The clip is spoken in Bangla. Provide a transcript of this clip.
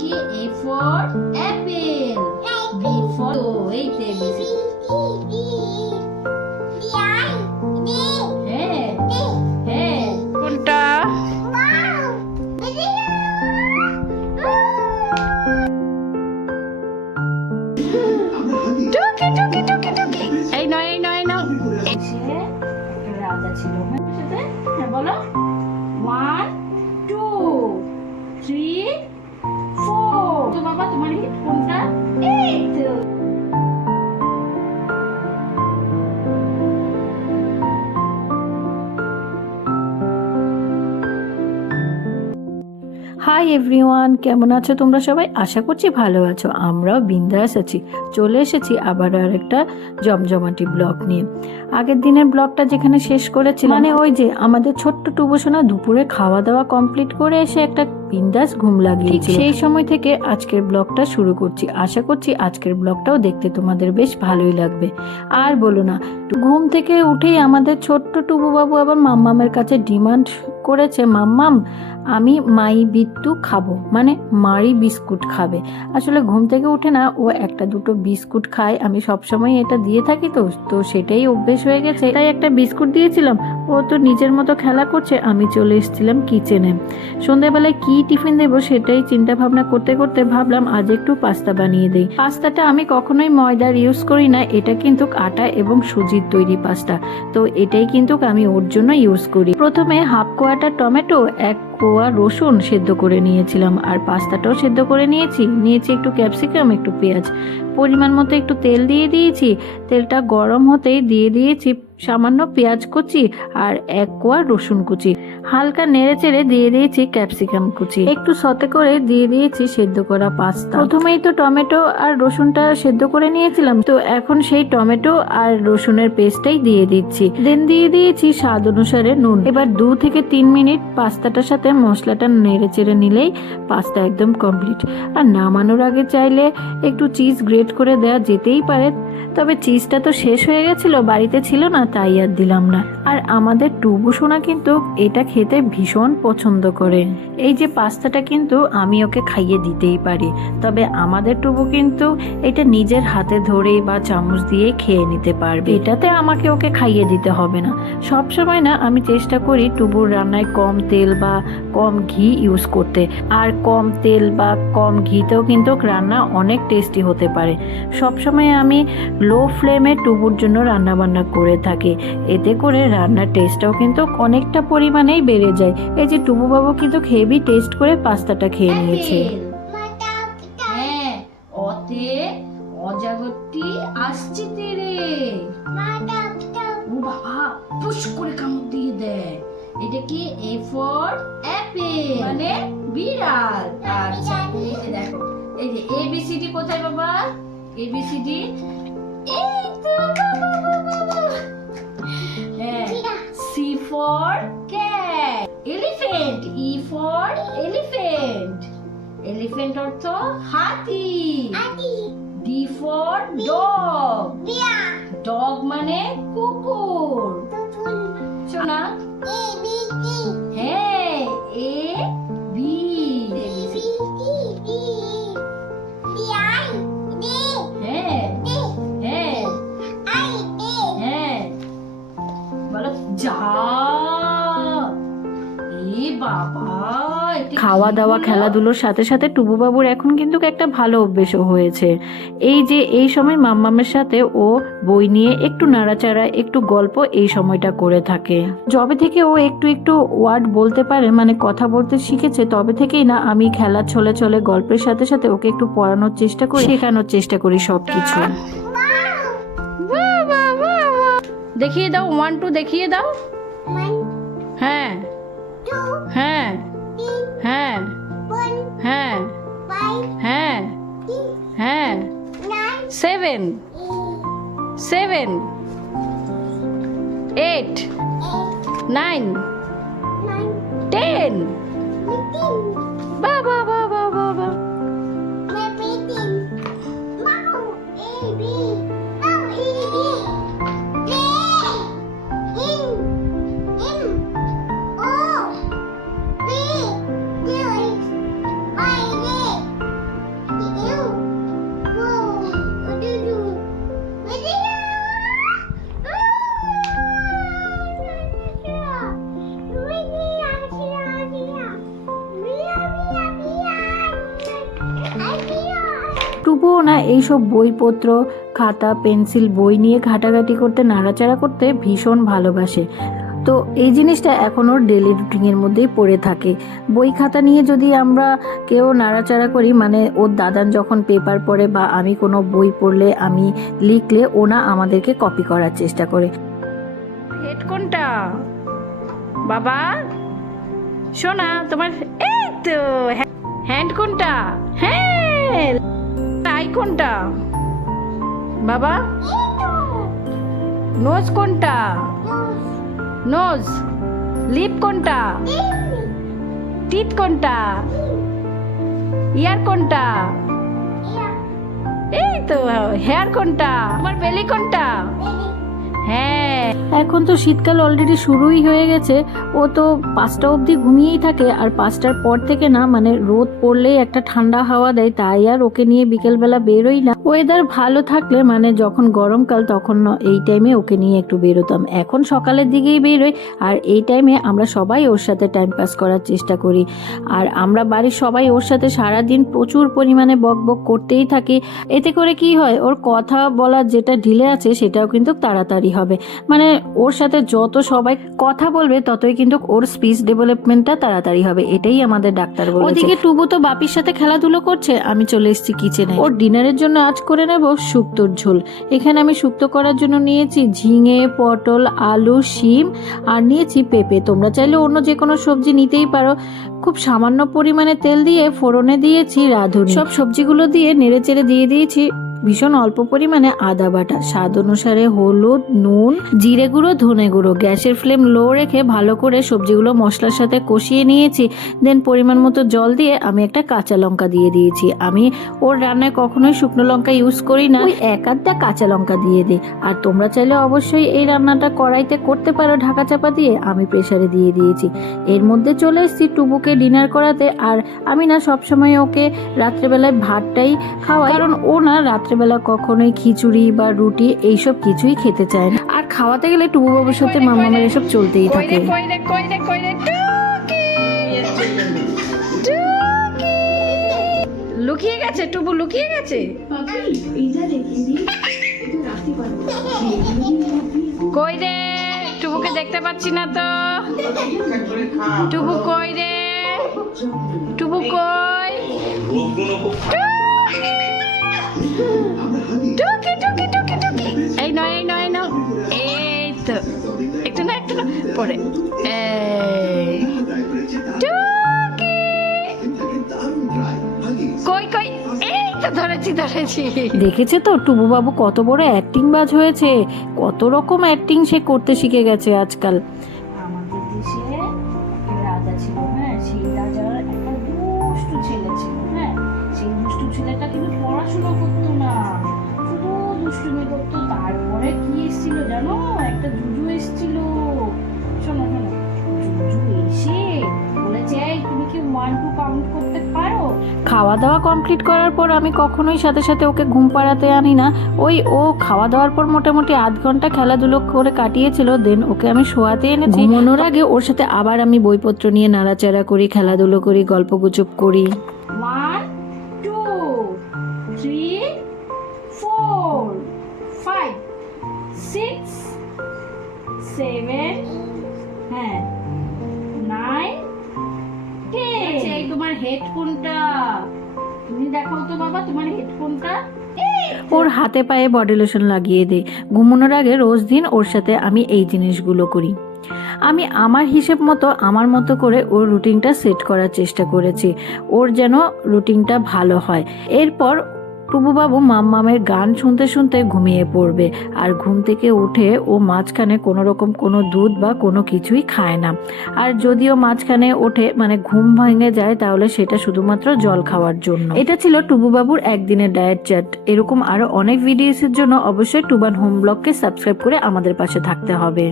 কি? A for apple. B for এই তো ABC. হ্যাঁ হ্যাঁ কোনটা? টুকি টুকি টুকি টুকি এই নয় এই নয় নাও। সে একটা রাজা ছিল। হ্যাঁ বলো। 1 2 3 4 তো বাবা তোমার হিট কোনটা? এই তো। হাই এভরিওয়ান, কেমন আছো তোমরা সবাই? আশা করছি ভালো আছো। আমরাও বিন্দাস আছি। চলে এসেছি আবার আর একটা জমজমাটি ব্লগ নিয়ে। আগের দিনের ব্লগটা যেখানে শেষ করেছি, মানে ওই যে আমাদের ছোট্ট টুবুসোনা দুপুরে খাওয়া দাওয়া কমপ্লিট করে এসে একটা বিন্দাস ঘুম লাগিয়েছিল, সেই সময় থেকে আজকের ব্লগটা শুরু করছি। আশা করছি আজকের ব্লগটাও দেখতে তোমাদের বেশ ভালোই লাগবে। আর বলো না, ঘুম থেকে উঠেই আমাদের ছোট্ট টুবু বাবু আবার মাম্মামের কাছে ডিমান্ড করেছে, মাম্মাম আমি মাই বিট্টু খাবো, মানে মারি বিস্কুট খাবে। আসলে ঘুম থেকে উঠে না ও একটা দুটো বিস্কুট খায়, আমি সবসময় এটা দিয়ে থাকি, তো সেটাই অভ্যেস হয়ে গেছে। তাই একটা বিস্কুট দিয়েছিলাম, ও তো নিজের মতো খেলা করছে। আমি চলে এসেছিলাম কিচেনে। সন্ধ্যাবেলায় কি টিফিন দেবো সেটাই চিন্তা ভাবনা করতে করতে ভাবলাম আজ একটু পাস্তা বানিয়ে দেই। পাস্তাটা আমি কখনোই ময়দার ইউজ করি না, এটা কিন্তু আটা এবং সুজির তৈরি পাস্তা, তো এটাই কিন্তু আমি ওর জন্য ইউজ করি। প্রথমে হাফ কোয়াটা টমেটো, 1 কোয়া রসুন সেদ্ধ করে নিয়েছিলাম, আর পাস্তাটাও সেদ্ধ করে নিয়েছি একটু ক্যাপসিকাম, একটু পেঁয়াজ, পরিমাণ মতো একটু তেল দিয়ে দিয়েছি। তেলটা গরম হতেই দিয়ে দিয়েছি সামান্য পেঁয়াজ কুচি আর 1 কোয়া রসুন কুচি। হালকা নেড়ে চেড়ে দিয়ে দিয়েছি ক্যাপসিকাম কুচি, একটু সতে করে দিয়ে দিয়েছি সেদ্ধ করা পাস্তা। প্রথমেই তো টমেটো আর রসুনটা সেদ্ধ করে নিয়েছিলাম, তো এখন সেই টমেটো আর রসুনের পেস্টটাই দিয়ে দিচ্ছি। দেন দিয়ে দিয়েছি স্বাদ অনুসারে নুন। এবার 2 থেকে 3 মিনিট পাস্তাটার সাথে মশলাটা নেড়ে চেড়ে নিলেই পাস্তা একদম কমপ্লিট। আর নামানোর আগে চাইলে একটু চিজ গ্রেট করে দেওয়া যেতেই পারে, তবে চিজটা তো শেষ হয়ে গেছিল, বাড়িতে ছিল না, তাই আর দিলাম না। আর আমাদের টুবু সোনা কিন্তু এটা খেতে ভীষণ পছন্দ করে। এই যে পাস্তাটা কিন্তু আমি ওকে খাইয়ে দিতেই পারি, তবে আমাদের টুবু কিন্তু এটা নিজের হাতে ধরে বা চামচ দিয়ে খেয়ে নিতে পারবে, এটাতে আমাকে ওকে খাইয়ে দিতে হবে না। সব সময় না আমি চেষ্টা করি টুবুর রান্নায় কম তেল বা কম ঘি ইউজ করতে, আর কম তেল বা কম ঘিতেও কিন্তু রান্না অনেক টেস্টি হতে পারে। সবসময় আমি লো ফ্লেমে টুবুর জন্য রান্না বান্না করে থাকি, এতে করে রান্নার টেস্টটাও কিন্তু অনেকটা পরিমাণেই বেড়ে যায়। এই যে টুবু বাবু কিন্তু হেভি টেস্ট করে পাস্তাটা খেয়ে নিয়েছে। হ্যাঁ, অতে অজাগরটি আসছে তেরে। ও বাবা, পুশ করে কামড় দিয়ে দেয়। এটা কি? A for apple, মানে বিড়াল। আচ্ছা এই যে দেখো, এই যে ABCD কোথায় বাবা? ABCD এই তো বাবা। হ্যাঁ, C for cat, elephant, E for elephant, elephant অর্থ হাতি। D for dog, dog মানে কুকুর। শোনা, হ্যাঁ A B, হ্যাঁ হ্যাঁ হ্যাঁ বলো যা। এ বাবা, খাওয়া দাওয়া খেলাধুলোর সাথে সাথে টুবু বাবুর এখন কিন্তু একটা ভালো অভ্যেসও হয়েছে। এই যে এই সময় মাম্মামের সাথে ও বই নিয়ে একটু নাড়াচাড়া, একটু গল্প এই সময়টা করে থাকে। যবে থেকে ও একটু একটু ওয়ার্ড বলতে পারে, মানে কথা বলতে শিখেছে, তবে থেকেই না আমি খেলার ছলে ছলে গল্পের সাথে সাথে ওকে একটু পড়ানোর চেষ্টা করি, শেখানোর চেষ্টা করি সবকিছু। দেখিয়ে দাও, 1 2 দেখিয়ে দাও। হ্যাঁ হ্যাঁ হ্যাঁ হ্যাঁ হ্যাঁ হ্যাঁ 7 7 8 9 10 বাবা বাবা বাবা। টুবুও না এইসব বইপত্র, খাতা, পেন্সিল, বই নিয়ে ঘাটাঘাটি করতে, নাড়াচাড়া করতে ভীষণ ভালোবাসে। তো এই জিনিসটা এখন ওর ডেলি রুটিনের মধ্যেই পড়ে থাকে। বই খাতা নিয়ে যদি আমরা কেউ নাড়াচাড়া করি, মানে ওর দাদান যখন পেপার পড়ে বা আমি কোনো বই পড়লে, আমি লিখলে, ওনা আমাদেরকে কপি করার চেষ্টা করে। হেড কোনটা বাবা? শোনা তোমার, এই তো হ্যান্ড কোনটা? হ্যাঁ, আই কোনটা বাবা? নোজ কোনটা? নোজ। লিপ কোনটা? টিথ কোনটা? ইয়ার কোনটা? এই তো হেয়ার কোনটা? আমার বেলি কোনটা? হ্যাঁ, এখন তো শীতকাল অলরেডি শুরুই হয়ে গেছে। ও তো 5টা অবধি ঘুমিয়েই থাকে, আর 5টার পর থেকে না, মানে রোদ পড়লেই একটা ঠান্ডা হাওয়া দেয়, তাই আর ওকে নিয়ে বিকেলবেলা বেরোই না। ওয়েদার ভালো থাকলে, মানে যখন গরমকাল, তখন এই টাইমে ওকে নিয়ে একটু বেরোতাম। এখন সকালের দিকেই বেরোই, আর এই টাইমে আমরা সবাই ওর সাথে টাইম পাস করার চেষ্টা করি। আর আমরা বাড়ির সবাই ওর সাথে সারাদিন প্রচুর পরিমাণে বকবক করতেই থাকি। এতে করে কি হয়, ওর কথা বলার যেটা ঢিলে আছে সেটাও কিন্তু তাড়াতাড়ি হবে। মানে ওর সাথে যত সবাই কথা বলবে ততই কিন্তু ওর স্পিচ ডেভেলপমেন্টটা তাড়াতাড়ি হবে, এটাই আমাদের ডাক্তার বলেছে। ওদিকে টুবু তো বাপির সাথে খেলাধুলো করছে, আমি চলে এসেছি কিচেনে। ওর ডিনারের জন্য আজ করে নেব শুক্তোর ঝোল। এখানে আমি শুক্তো করার জন্য নিয়েছি ঝিঙে, পটল, আলু, শিম, আর নিয়েছি পেঁপে। তোমরা চাইলে অন্য যে কোনো সবজি নিতেই পারো। খুব সামান্য পরিমাণে তেল দিয়ে ফোড়নে দিয়েছি রাঁধুনি। সব সবজিগুলো দিয়ে নেড়েচেড়ে দিয়ে দিয়েছি ভীষণ অল্প পরিমাণে আদা বাটা, স্বাদ অনুসারে হলুদ, নুন, জিরে গুঁড়ো, ধনে গুঁড়ো। গ্যাসের ফ্লেম লো রেখে ভালো করে সবজিগুলো মশলার সাথে কষিয়ে নিয়েছি। দেন পরিমাণ মতো জল দিয়ে আমি একটা কাঁচা লঙ্কা দিয়ে দিয়েছি। আমি ওর রান্নায় কখনোই শুকনো লঙ্কা ইউজ করি না, ওই এক আধটা কাঁচা লঙ্কা দিয়ে দিই। আর তোমরা চাইলে অবশ্যই এই রান্নাটা কড়াইতে করতে পারো ঢাকা চাপা দিয়ে, আমি প্রেসারে দিয়ে দিয়েছি। এর মধ্যে চলে এসেছি টুবুকে ডিনার করাতে। আর আমি না সবসময় ওকে রাত্রেবেলায় ভাতটাই খাওয়াই, কারণ ও না রাত্রেবেলা কখনোই খিচুড়ি বা রুটি এইসব কিছুই খেতে চায় না। আর খাওয়াতে গেলে টুবু বাবুর সাথে মামামের এসব চলতেই থাকে। লুকিয়ে গেছে টুবু, লুকিয়ে গেছে। কই রে, টুবুকে দেখতে পাচ্ছি না তো। টুবু কই রে? টুবু কই? টুকি টুকি টুকি টুকি, এই নয়, এই নয়, নাও। এই তো একটু না, একটু না পরে। এই টুকি কই কই, এই তো ধরেছি ধরেছি। দেখেছে তো টুবু বাবু কত বড় অ্যাক্টিং বাজ হয়েছে, কত রকম অ্যাক্টিং সে করতে শিখে গেছে আজকাল। আমাদের দেশে একটা রাজা ছিল, হ্যাঁ, সেই রাজার একটা দুষ্টু ছেলে ছিল। হ্যাঁ, সেই দুষ্টু ছেলেটা কিন্তু পড়াশোনা করতো না, শুধু দুষ্টুমি করতো। তারপরে কি এসেছিল জানো? একটা জুজু এসেছিল। শোনো শোনো, জুজু এসে বলেছে, এই তুমি কি 1 2 কাউন্ট করতে পারো? খাওয়া দাওয়া কমপ্লিট করার পর আমি কখনোই সাথে সাথে ওকে ঘুম পাড়াতে আনি না। ওই ও খাওয়া দাওয়ার পর মোটামুটি আধ ঘন্টা খেলাধুলো করে কাটিয়েছিল। দেন ওকে আমি শোয়াতে এনেছি। ঘুমানোর আগে ওর সাথে আবার আমি বইপত্র নিয়ে নাড়াচাড়া করি, খেলাধুলো করি, গল্পগুজব করি। 1 2 3 4 5 6 7 হ্যাঁ 9 10। এই তোমার হেডফোনটা তুমি দেখাও তো বাবা, তোমার হেডফোনটা। ওর হাতে পায়ে বডি লোশন লাগিয়ে দে। ঘুমানোর আগে রোজ দিন ওর সাথে আমি এই জিনিসগুলো করি। আমি আমার হিসেব মতো, আমার মতো করে ওর রুটিনটা সেট করার চেষ্টা করেছি, ওর যেন রুটিনটা ভালো হয়। এরপর টুবু বাবু মাম্মামের গান শুনতে শুনতে ঘুমিয়ে পড়বে। আর ঘুম থেকে উঠে ও মাঝখানে কোনো রকম কোনো দুধ বা কোনো কিছুই খায় না। আর যদিও মাঝখানে ওঠে, মানে ঘুম ভেঙে যায়, তাহলে সেটা শুধুমাত্র জল খাওয়ার জন্য। এটা ছিল টুবু বাবুর একদিনের ডায়েট চার্ট। এরকম আরো অনেক ভিডিওসের জন্য অবশ্যই টুবান হোম ব্লগকে সাবস্ক্রাইব করে আমাদের পাশে থাকতে হবে।